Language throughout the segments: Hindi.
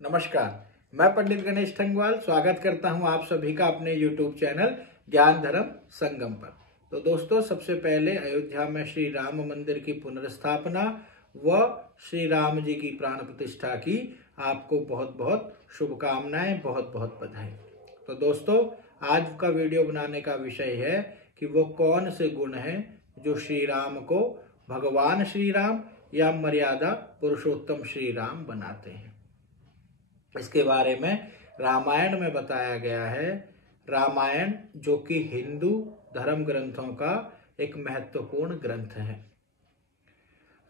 नमस्कार, मैं पंडित गणेश ठंगवाल स्वागत करता हूं आप सभी का अपने YouTube चैनल ज्ञान धर्म संगम पर। तो दोस्तों, सबसे पहले अयोध्या में श्री राम मंदिर की पुनर्स्थापना व श्री राम जी की प्राण प्रतिष्ठा की आपको बहुत बहुत शुभकामनाएं, बहुत बहुत बधाई। तो दोस्तों, आज का वीडियो बनाने का विषय है कि वो कौन से गुण हैं जो श्री राम को भगवान श्री राम या मर्यादा पुरुषोत्तम श्री राम बनाते हैं। इसके बारे में रामायण में बताया गया है। रामायण जो कि हिंदू धर्म ग्रंथों का एक महत्वपूर्ण ग्रंथ है।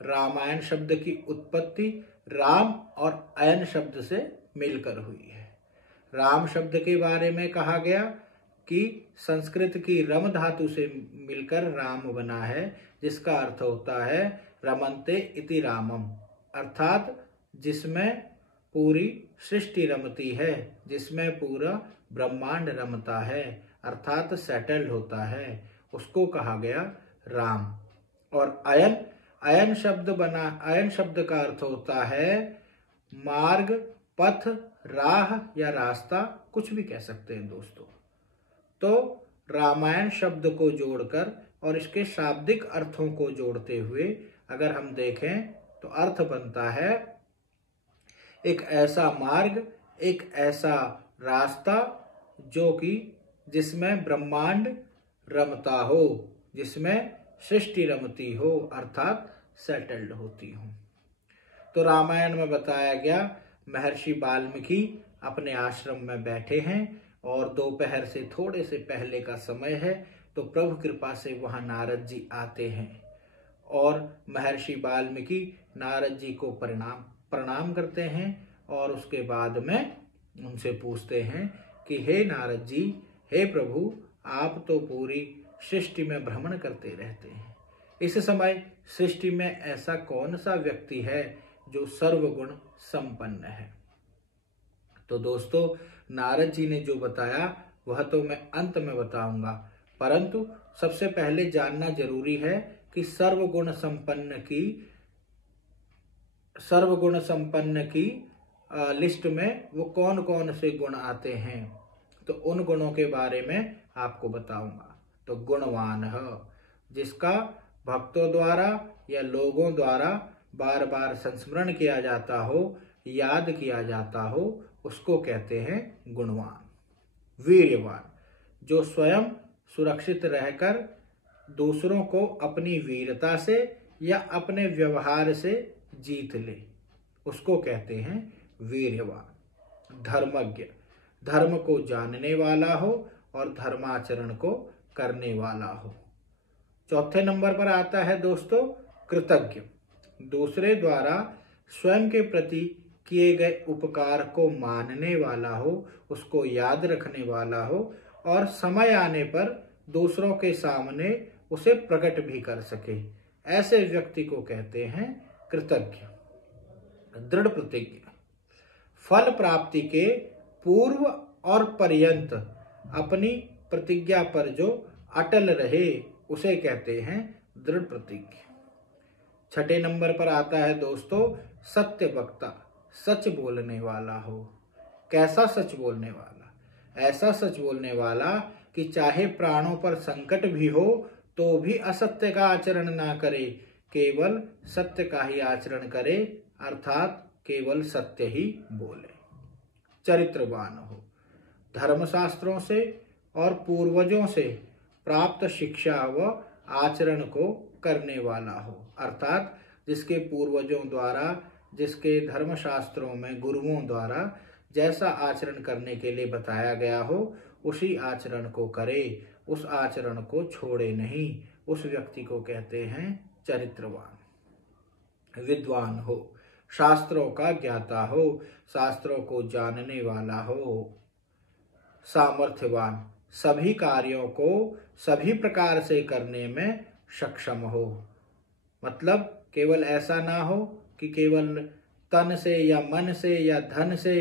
रामायण शब्द की उत्पत्ति राम और अयन शब्द से मिलकर हुई है। राम शब्द के बारे में कहा गया कि संस्कृत की रम धातु से मिलकर राम बना है, जिसका अर्थ होता है रमन्ते इति रामम, अर्थात जिसमें पूरी सृष्टि रमती है, जिसमें पूरा ब्रह्मांड रमता है, अर्थात सेटल्ड होता है, उसको कहा गया राम। और अयन अयन शब्द का अर्थ होता है मार्ग, पथ, राह या रास्ता, कुछ भी कह सकते हैं दोस्तों। तो रामायण शब्द को जोड़कर और इसके शाब्दिक अर्थों को जोड़ते हुए अगर हम देखें तो अर्थ बनता है एक ऐसा मार्ग, एक ऐसा रास्ता जो कि जिसमें ब्रह्मांड रमता हो, जिसमें सृष्टि रमती हो, अर्थात सेटल्ड होती हो। तो रामायण में बताया गया महर्षि वाल्मीकि अपने आश्रम में बैठे हैं और दोपहर से थोड़े से पहले का समय है। तो प्रभु कृपा से वहां नारद जी आते हैं और महर्षि वाल्मीकि नारद जी को प्रणाम करते हैं और उसके बाद में उनसे पूछते हैं कि हे नारद जी, हे प्रभु, आप तो पूरी सृष्टि में भ्रमण करते रहते हैं। इस समय सृष्टि में ऐसा कौन सा व्यक्ति है जो सर्वगुण संपन्न है? तो दोस्तों, नारद जी ने जो बताया वह तो मैं अंत में बताऊंगा, परंतु सबसे पहले जानना जरूरी है कि सर्वगुण संपन्न की लिस्ट में वो कौन कौन से गुण आते हैं। तो उन गुणों के बारे में आपको बताऊंगा। तो गुणवान है, जिसका भक्तों द्वारा या लोगों द्वारा बार बार संस्मरण किया जाता हो, याद किया जाता हो, उसको कहते हैं गुणवान। वीर्यवान, जो स्वयं सुरक्षित रहकर दूसरों को अपनी वीरता से या अपने व्यवहार से जीत ले, उसको कहते हैं वीर्यवान। धर्मज्ञ, धर्म को जानने वाला हो और धर्माचरण को करने वाला हो। चौथे नंबर पर आता है दोस्तों कृतज्ञ, दूसरे द्वारा स्वयं के प्रति किए गए उपकार को मानने वाला हो, उसको याद रखने वाला हो और समय आने पर दूसरों के सामने उसे प्रकट भी कर सके, ऐसे व्यक्ति को कहते हैं कृतज्ञ। दृढ़ प्रतिज्ञ, फल प्राप्ति के पूर्व और पर्यंत अपनी प्रतिज्ञा पर जो अटल रहे, उसे कहते हैं दृढ़ प्रतिज्ञ। छठे नंबर पर आता है दोस्तों सत्य वक्ता, सच बोलने वाला हो। कैसा सच बोलने वाला? ऐसा सच बोलने वाला कि चाहे प्राणों पर संकट भी हो तो भी असत्य का आचरण ना करे, केवल सत्य का ही आचरण करे, अर्थात केवल सत्य ही बोले। चरित्रवान हो, धर्मशास्त्रों से और पूर्वजों से प्राप्त शिक्षा व आचरण को करने वाला हो, अर्थात जिसके पूर्वजों द्वारा, जिसके धर्मशास्त्रों में गुरुओं द्वारा जैसा आचरण करने के लिए बताया गया हो, उसी आचरण को करे, उस आचरण को छोड़े नहीं, उस व्यक्ति को कहते हैं चरित्रवान। विद्वान हो, शास्त्रों का ज्ञाता हो, शास्त्रों को जानने वाला हो। सामर्थ्यवान, सभी कार्यों को सभी प्रकार से करने में सक्षम हो, मतलब केवल ऐसा ना हो कि केवल तन से या मन से या धन से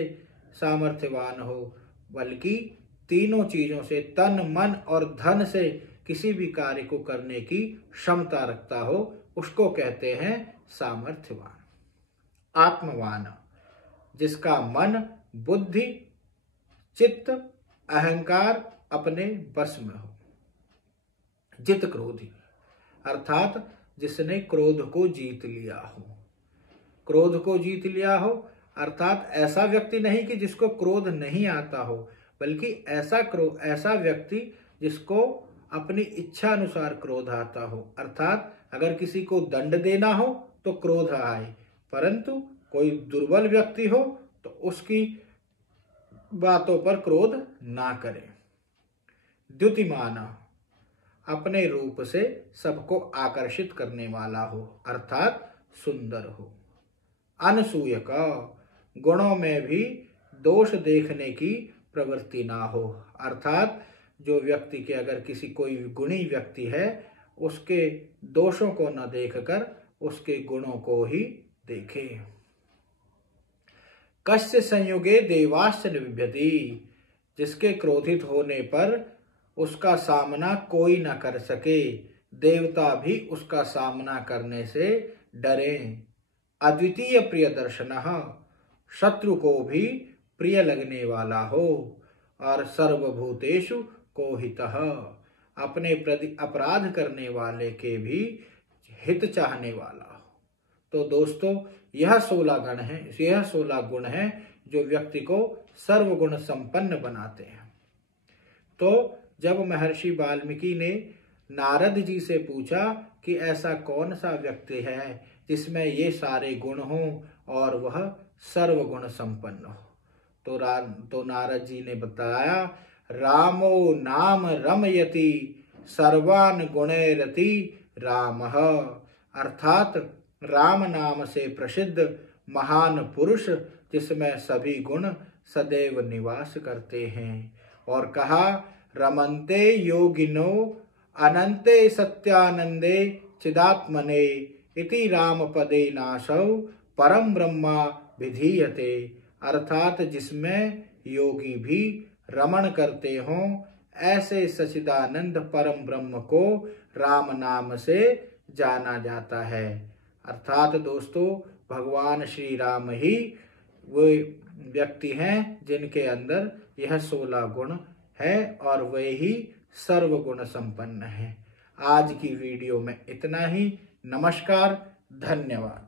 सामर्थ्यवान हो, बल्कि तीनों चीजों से, तन, मन और धन से किसी भी कार्य को करने की क्षमता रखता हो, उसको कहते हैं सामर्थ्यवान। आत्मवान, जिसका मन, बुद्धि, चित्त, अहंकार अपने वश में हो। जित क्रोधी अर्थात जिसने क्रोध को जीत लिया हो। क्रोध को जीत लिया हो अर्थात ऐसा व्यक्ति नहीं कि जिसको क्रोध नहीं आता हो, बल्कि ऐसा व्यक्ति जिसको अपनी इच्छा अनुसार क्रोध आता हो। अर्थात अगर किसी को दंड देना हो तो क्रोध आए, परंतु कोई दुर्बल व्यक्ति हो तो उसकी बातों पर क्रोध ना करे। द्युतिमान अपने रूप से सबको आकर्षित करने वाला हो, अर्थात सुंदर हो। अनसूयक गुणों में भी दोष देखने की प्रवृत्ति ना हो, अर्थात जो व्यक्ति के अगर किसी कोई गुणी व्यक्ति है उसके दोषों को न देखकर उसके गुणों को ही देखे। कस्य संयुगे देवाश्च निबिभ्यति जिसके क्रोधित होने पर उसका सामना कोई न कर सके, देवता भी उसका सामना करने से डरें। अद्वितीय प्रिय दर्शनः शत्रु को भी प्रिय लगने वाला हो, और सर्वभूतेषु कोहितः अपने प्रति अपराध करने वाले के भी हित चाहने वाला हो। तो दोस्तों यह 16 गुण हैं जो व्यक्ति को सर्वगुण संपन्न बनाते हैं। तो जब महर्षि वाल्मीकि ने नारद जी से पूछा कि ऐसा कौन सा व्यक्ति है जिसमें ये सारे गुण हों और वह सर्वगुण संपन्न हो, तो नारद जी ने बताया, रामो नाम रमयति सर्वान गुणैरति रामः, अर्थात राम नाम से प्रसिद्ध महान पुरुष जिसमें सभी गुण सदैव निवास करते हैं। और कहा, रमन्ते योगिनो अनंते सत्यानंदे चिदात्मने इति राम पदे नासौ परम ब्रह्मा विधीयते, अर्थात जिसमें योगी भी रमण करते हों ऐसे सच्चिदानंद परम ब्रह्म को राम नाम से जाना जाता है। अर्थात दोस्तों भगवान श्री राम ही वे व्यक्ति हैं जिनके अंदर यह 16 गुण है और वे ही सर्वगुण संपन्न हैं। आज की वीडियो में इतना ही। नमस्कार, धन्यवाद।